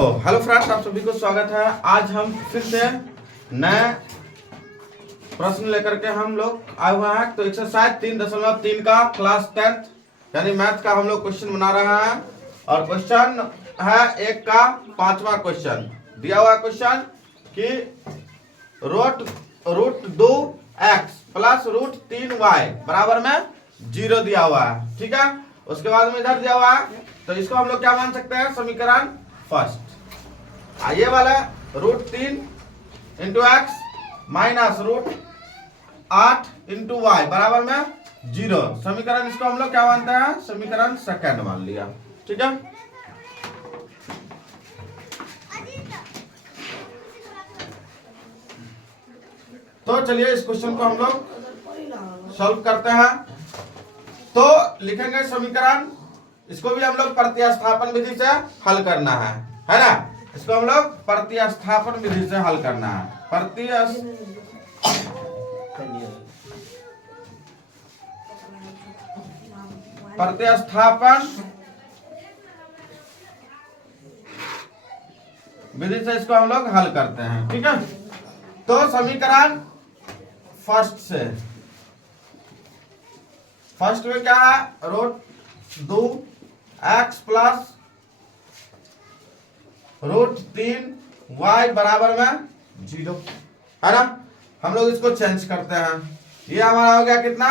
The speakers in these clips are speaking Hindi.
तो हेलो फ्रेंड्स, आप सभी को स्वागत है। आज हम फिर से नए प्रश्न लेकर के हम लोग आए हुए हैं। तो एक्सरसाइज 3.3 का क्लास 10th यानी मैथ का हम लोग क्वेश्चन बना रहे हैं। और क्वेश्चन है एक का 5वां क्वेश्चन। दिया हुआ क्वेश्चन कि root 2x plus root 3y बराबर में 0 दिया हुआ है। ठीक है, उसके बाद में इधर दिया हुआ है, तो इसको हम लोग क्या मान सकते हैं? समीकरण फर्स्ट। ये वाला root 3 into X minus root 8 into Y बराबर में 0। समीकरण इसको हम लोग क्या मानते हैं? समीकरण सेकंड मान लिया। ठीक है, तो चलिए इस क्वेश्चन को हम लोग सॉल्व करते हैं। तो लिखेंगे समीकरण, इसको भी हम लोग प्रतिस्थापन विधि से हल करना है ना। इसको हम लोग प्रतिस्थापन विधि से हल करना है। प्रतिस्थापन विधि से इसको हम लोग हल करते हैं। ठीक है, तो समीकरण फर्स्ट में क्या है? Root 2x plus root 3y बराबर में 0 है ना। हम लोग इसको चेंज करते हैं। ये हमारा हो गया कितना?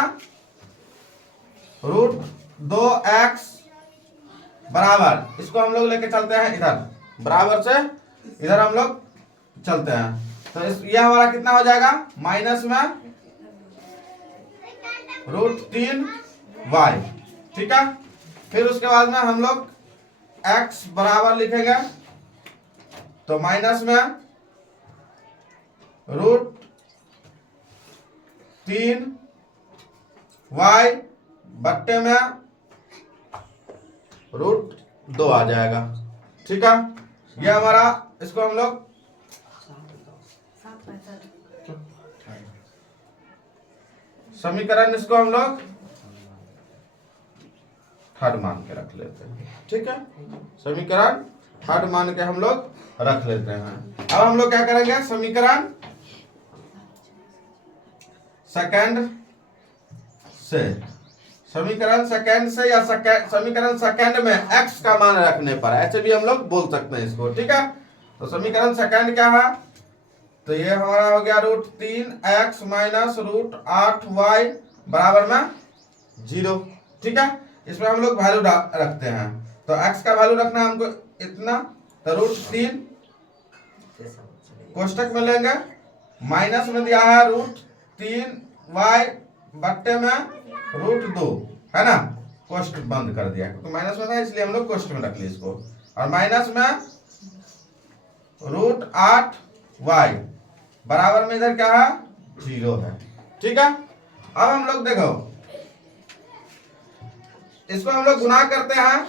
रूट 2x बराबर, इसको हम लोग लेके चलते हैं इधर, बराबर से इधर हम लोग चलते हैं। तो ये हमारा कितना हो जाएगा? माइनस में रूट 3y। ठीक है, फिर उसके बाद में हम लोग x बराबर लिखेंगे, तो माइनस में रूट 3y बट्टे में रूट 2 आ जाएगा। ठीक है, ये हमारा, इसको हम लोग समीकरण, इसको हम लोग थर्ड मान के रख लेते हैं। ठीक है, समीकरण थर्ड मान के हम लोग रख लेते हैं। अब हम लोग क्या करेंगे? समीकरण सेकंड से या समीकरण सेकंड में x का मान रखने पर, ऐसे भी हम लोग बोल सकते हैं इसको। ठीक है, तो समीकरण सेकंड क्या है? तो ये हमारा हो गया root 3x minus root 8y बराबर में 0। ठीक है, इसमें हम लोग वैल्यू रखते हैं। तो x का वैल्यू रखना है हमको इतना, तो रूट 3 कोष्टक में लेंगे, माइनस में दिया है रूट 3y बट्टे में रूट 2 है ना। कोष्टक बंद कर दिया क्योंकि माइनस में था, इसलिए हम लोग कोष्टक में रख लिया इसको। और माइनस में रूट 8y बराबर में इधर क्या है? 0 है। ठीक है, अब हम लोग देखो, इसको हम लोग गुना करते हैं।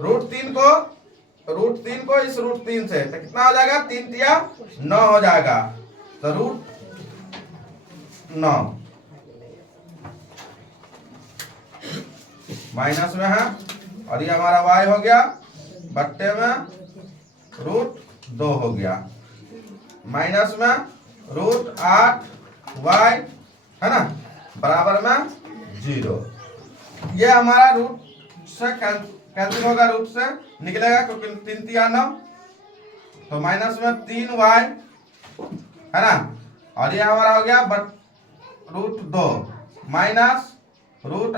रूट 3 को इस रूट 3 से, तो कितना हो जाएगा? 3 तिया 9 हो जाएगा। तो रूट 9 माइनस में है, और ये हमारा y हो गया बट्टे में रूट 2 हो गया, माइनस में रूट 8y है ना बराबर में 0। ये हमारा रूट से कैंसिल होगा, रूट से निकलेगा क्योंकि 3 तिया 9, तो माइनस में 3y है ना। और ये हमारा हो गया रूट 2 माइनस रूट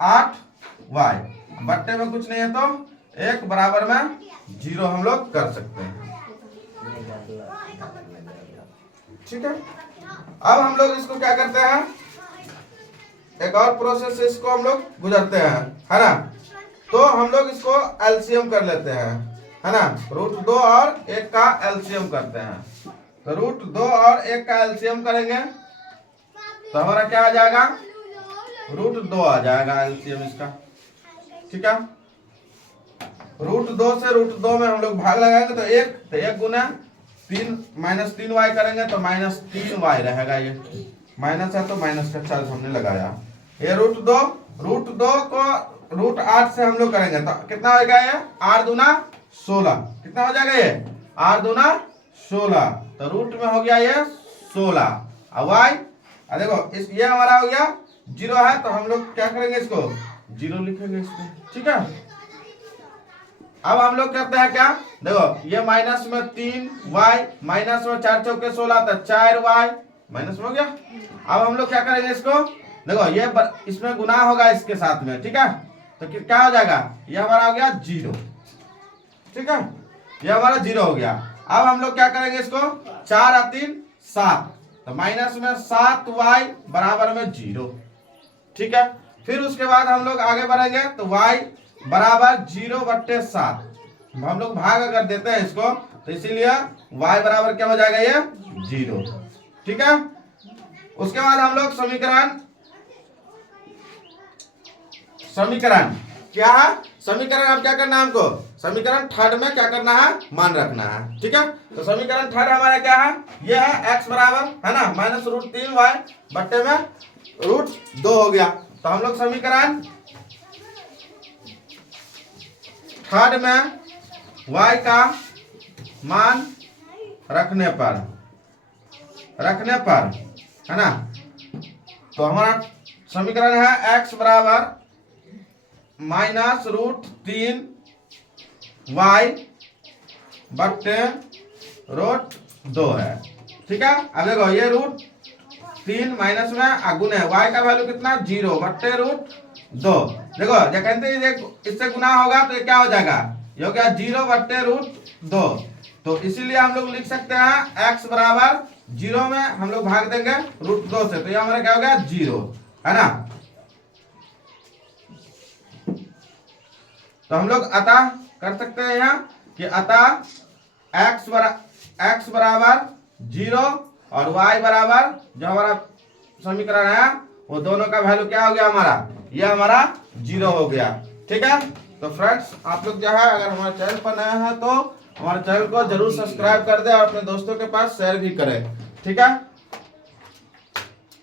8y बट्टे में कुछ नहीं है, तो 1 बराबर में 0 हम लोग कर सकते हैं। ठीक है, अब हम लोग इसको क्या करते हैं? एक और प्रोसेस से इसको हम लोग गुजरते हैं, है ना। तो हम लोग इसको एलसीएम कर लेते हैं, है ना। रूट 2 और 1 का एलसीएम करते हैं। तो रूट 2 और 1 का एलसीएम करेंगे तो हमारा क्या आ जाएगा? रूट 2 आ जाएगा एलसीएम इसका। ठीक है, रूट 2 से रूट 2 में हम लोग भाग लगाएंगे, तो 1 गुना 3 माइनस 3y करेंगे तो माइनस 3y रहेगा। ये माइनस है तो माइनस का चार्ज हमने लगाया। ये रूट 2 को रूट 8 से हम लोग करेंगे तो कितना हो गया? ये 8 दूना 16। कितना हो जाएगा ये? 8 दूना 16, तो रूट में हो गया ये 16। अब y देखो इस ये हमारा हो गया 0 है, तो हम लोग क्या करेंगे, इसको 0 लिखेंगे इसमें, ठीक है। अब हम लोग करते हैं क्या, देखो ये माइनस में 3y माइनस में 4 चौके 16, तो 4y माइनस में हो गया। अब हम लोग क्या करेंगे इसको, देखो ये इसमें गुना होगा इसके साथ में, ठीक है, तो क्या हो जाएगा, ये हमारा हो गया 0, ठीक है, ये हमारा 0 हो गया। अब हम लोग क्या करेंगे इसको, 4 और 3 7, तो माइनस में 7y बराबर में 0, ठीक है। फिर उसके बाद हम लोग आगे बढ़ेंगे, तो y बराबर 0/7, हम लोग भाग अगर देते हैं इसको, तो इसीलिए y बराबर क्या हो जाएगा, ये 0, ठीक है। उसके बाद हम लोग समीकरण क्या है, समीकरण अब क्या करना है हमको, समीकरण थर्ड में क्या करना है, मान रखना है, ठीक है। तो समीकरण थर्ड हमारा क्या है, ये है x बराबर है ना -√3y बट्टे में √2 हो गया। तो हम लोग समीकरण थर्ड में y का मान रखने पर है ना, तो हमारा समीकरण है x बराबर -√3y बट्टे √2 है, ठीक है। अब देखो ये √3 माइनस में गुना है, y का वैल्यू कितना 0 बट्टे √2, देखो जब कहते इससे गुना होगा तो ये क्या हो जाएगा, ये हो गया 0 बट्टे √2, तो इसीलिए हम लोग लिख सकते हैं x बराबर 0 में हम लोग भाग देंगे √2 से, तो ये हमारा क्या हो गया 0, है ना। तो हम लोग अतः कर सकते हैं यहाँ कि अतः x बराबर 0 और y बराबर जो हमारा समीकरण है वो दोनों का वैल्यू क्या हो गया हमारा, ये हमारा 0 हो गया, ठीक है। तो फ्रेंड्स आप लोग जो है अगर हमारे चैनल पर नए हैं तो हमारे चैनल को जरूर सब्सक्राइब कर दे और अपने दोस्तों के पास शेयर भी करें, ठीक है।